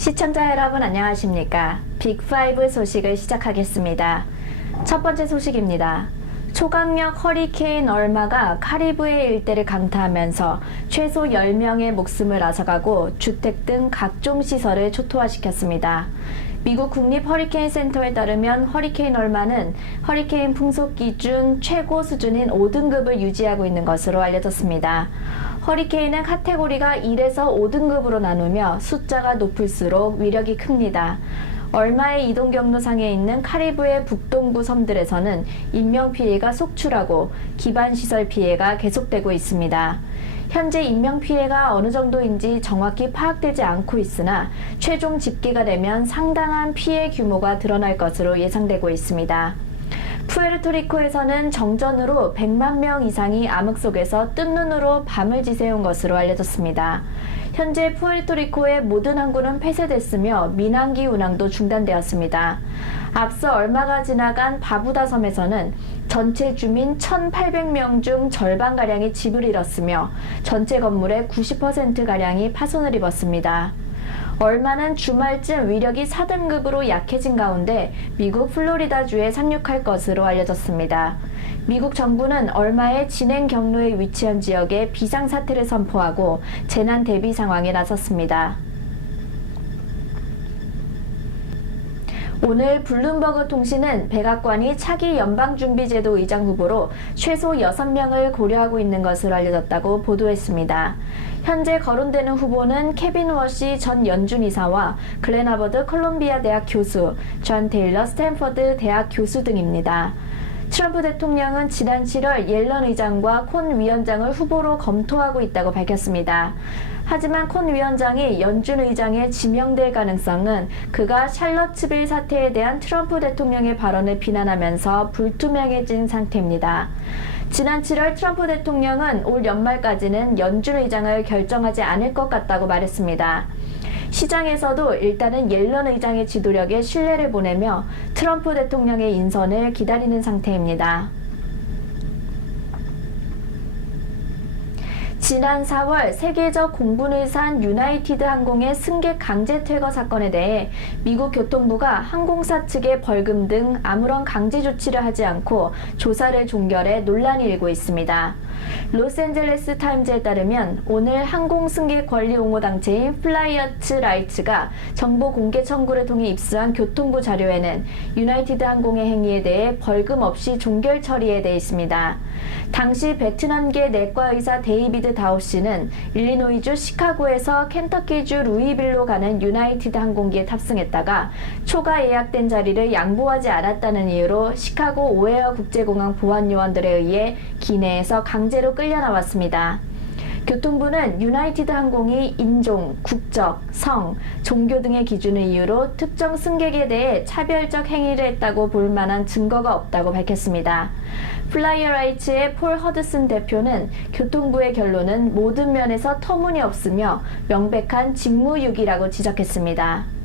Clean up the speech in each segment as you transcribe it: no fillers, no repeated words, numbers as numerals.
시청자 여러분 안녕하십니까? 빅5 소식을 시작하겠습니다. 첫 번째 소식입니다. 초강력 허리케인 얼마가 카리브해 일대를 강타하면서 최소 10명의 목숨을 앗아가고 주택 등 각종 시설을 초토화시켰습니다. 미국 국립 허리케인 센터에 따르면 허리케인 얼마는 허리케인 풍속 기준 최고 수준인 5등급을 유지하고 있는 것으로 알려졌습니다. 허리케인은 카테고리가 1에서 5등급으로 나누며 숫자가 높을수록 위력이 큽니다. 얼마의 이동 경로상에 있는 카리브해 북동부 섬들에서는 인명피해가 속출하고 기반시설 피해가 계속되고 있습니다. 현재 인명피해가 어느 정도인지 정확히 파악되지 않고 있으나 최종 집계가 되면 상당한 피해 규모가 드러날 것으로 예상되고 있습니다. 푸에르토리코에서는 정전으로 100만 명 이상이 암흑 속에서 뜬 눈으로 밤을 지새운 것으로 알려졌습니다. 현재 푸에르토리코의 모든 항구는 폐쇄됐으며 민항기 운항도 중단되었습니다. 앞서 얼마가 지나간 바부다 섬에서는 전체 주민 1,800명 중 절반가량이 집을 잃었으며 전체 건물의 90%가량이 파손을 입었습니다. 얼마는 주말쯤 위력이 4등급으로 약해진 가운데 미국 플로리다주에 상륙할 것으로 알려졌습니다. 미국 정부는 얼마의 진행 경로에 위치한 지역에 비상사태를 선포하고 재난 대비 상황에 나섰습니다. 오늘 블룸버그 통신은 백악관이 차기 연방준비제도 의장 후보로 최소 6명을 고려하고 있는 것으로 알려졌다고 보도했습니다. 현재 거론되는 후보는 케빈 워시 전 연준 이사와 글렌 하버드 콜롬비아 대학 교수, 존 테일러 스탠퍼드 대학 교수 등입니다. 트럼프 대통령은 지난 7월 옐런 의장과 콘 위원장을 후보로 검토하고 있다고 밝혔습니다. 하지만 콘 위원장이 연준 의장에 지명될 가능성은 그가 샬럿츠빌 사태에 대한 트럼프 대통령의 발언을 비난하면서 불투명해진 상태입니다. 지난 7월 트럼프 대통령은 올 연말까지는 연준 의장을 결정하지 않을 것 같다고 말했습니다. 시장에서도 일단은 옐런 의장의 지도력에 신뢰를 보내며 트럼프 대통령의 인선을 기다리는 상태입니다. 지난 4월 세계적 공분을 산 유나이티드 항공의 승객 강제 퇴거 사건에 대해 미국 교통부가 항공사 측의 벌금 등 아무런 강제 조치를 하지 않고 조사를 종결해 논란이 일고 있습니다. 로스앤젤레스 타임즈에 따르면 오늘 항공 승객 권리 옹호 단체인 플라이어츠 라이츠가 정보 공개 청구를 통해 입수한 교통부 자료에는 유나이티드 항공의 행위에 대해 벌금 없이 종결 처리에 돼 있습니다. 당시 베트남계 내과 의사 데이비드 다오 씨는 일리노이주 시카고에서 켄터키주 루이빌로 가는 유나이티드 항공기에 탑승했다가 초과 예약된 자리를 양보하지 않았다는 이유로 시카고 오헤어 국제공항 보안 요원들에 의해 기내에서 강제로 끌려 나왔습니다. 교통부는 유나이티드 항공이 인종, 국적, 성, 종교 등의 기준을 이유로 특정 승객에 대해 차별적 행위를 했다고 볼 만한 증거가 없다고 밝혔습니다. 플라이어라이츠의 폴 허드슨 대표는 교통부의 결론은 모든 면에서 터무니없으며 명백한 직무유기라고 지적했습니다.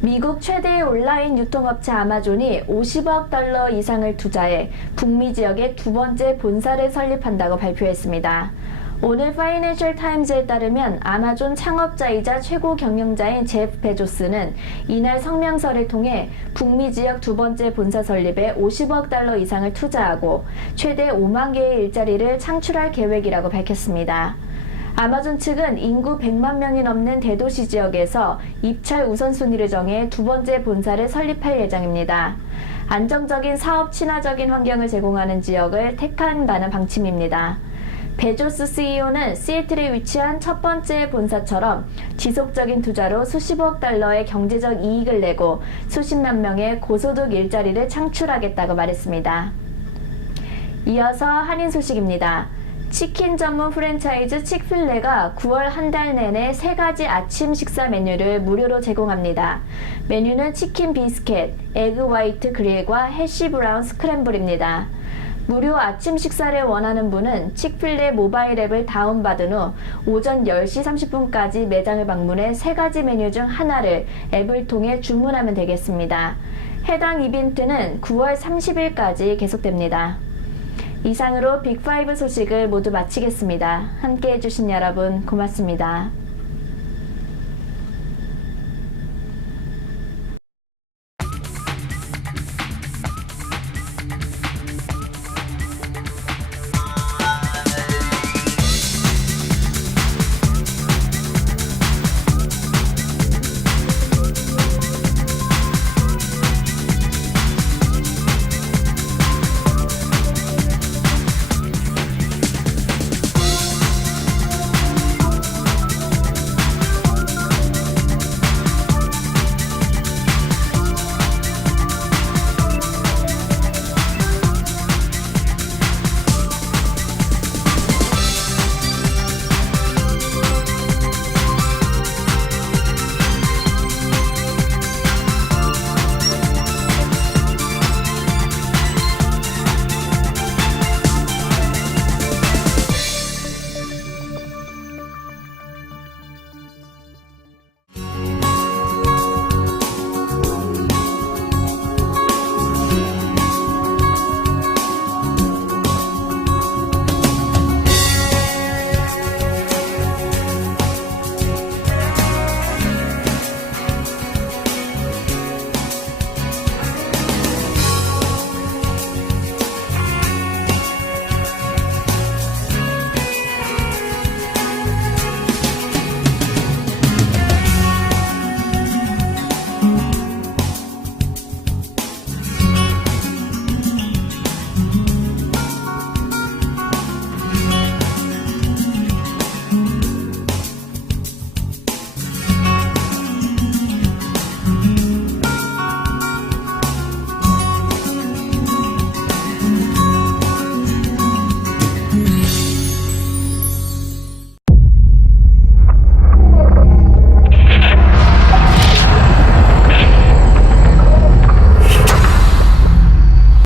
미국 최대의 온라인 유통업체 아마존이 50억 달러 이상을 투자해 북미 지역에 두 번째 본사를 설립한다고 발표했습니다. 오늘 파이낸셜 타임즈에 따르면 아마존 창업자이자 최고 경영자인 제프 베조스는 이날 성명서를 통해 북미 지역 두 번째 본사 설립에 50억 달러 이상을 투자하고 최대 5만 개의 일자리를 창출할 계획이라고 밝혔습니다. 아마존 측은 인구 100만 명이 넘는 대도시 지역에서 입찰 우선순위를 정해 두 번째 본사를 설립할 예정입니다. 안정적인 사업 친화적인 환경을 제공하는 지역을 택한다는 방침입니다. 베조스 CEO는 시애틀에 위치한 첫 번째 본사처럼 지속적인 투자로 수십억 달러의 경제적 이익을 내고 수십만 명의 고소득 일자리를 창출하겠다고 말했습니다. 이어서 한인 소식입니다. 치킨 전문 프랜차이즈 칙필레가 9월 한 달 내내 3가지 아침 식사 메뉴를 무료로 제공합니다. 메뉴는 치킨 비스켓, 에그 화이트 그릴과 해시 브라운 스크램블입니다. 무료 아침 식사를 원하는 분은 칙필레 모바일 앱을 다운받은 후 오전 10시 30분까지 매장을 방문해 3가지 메뉴 중 하나를 앱을 통해 주문하면 되겠습니다. 해당 이벤트는 9월 30일까지 계속됩니다. 이상으로 빅5 소식을 모두 마치겠습니다. 함께 해주신 여러분 고맙습니다.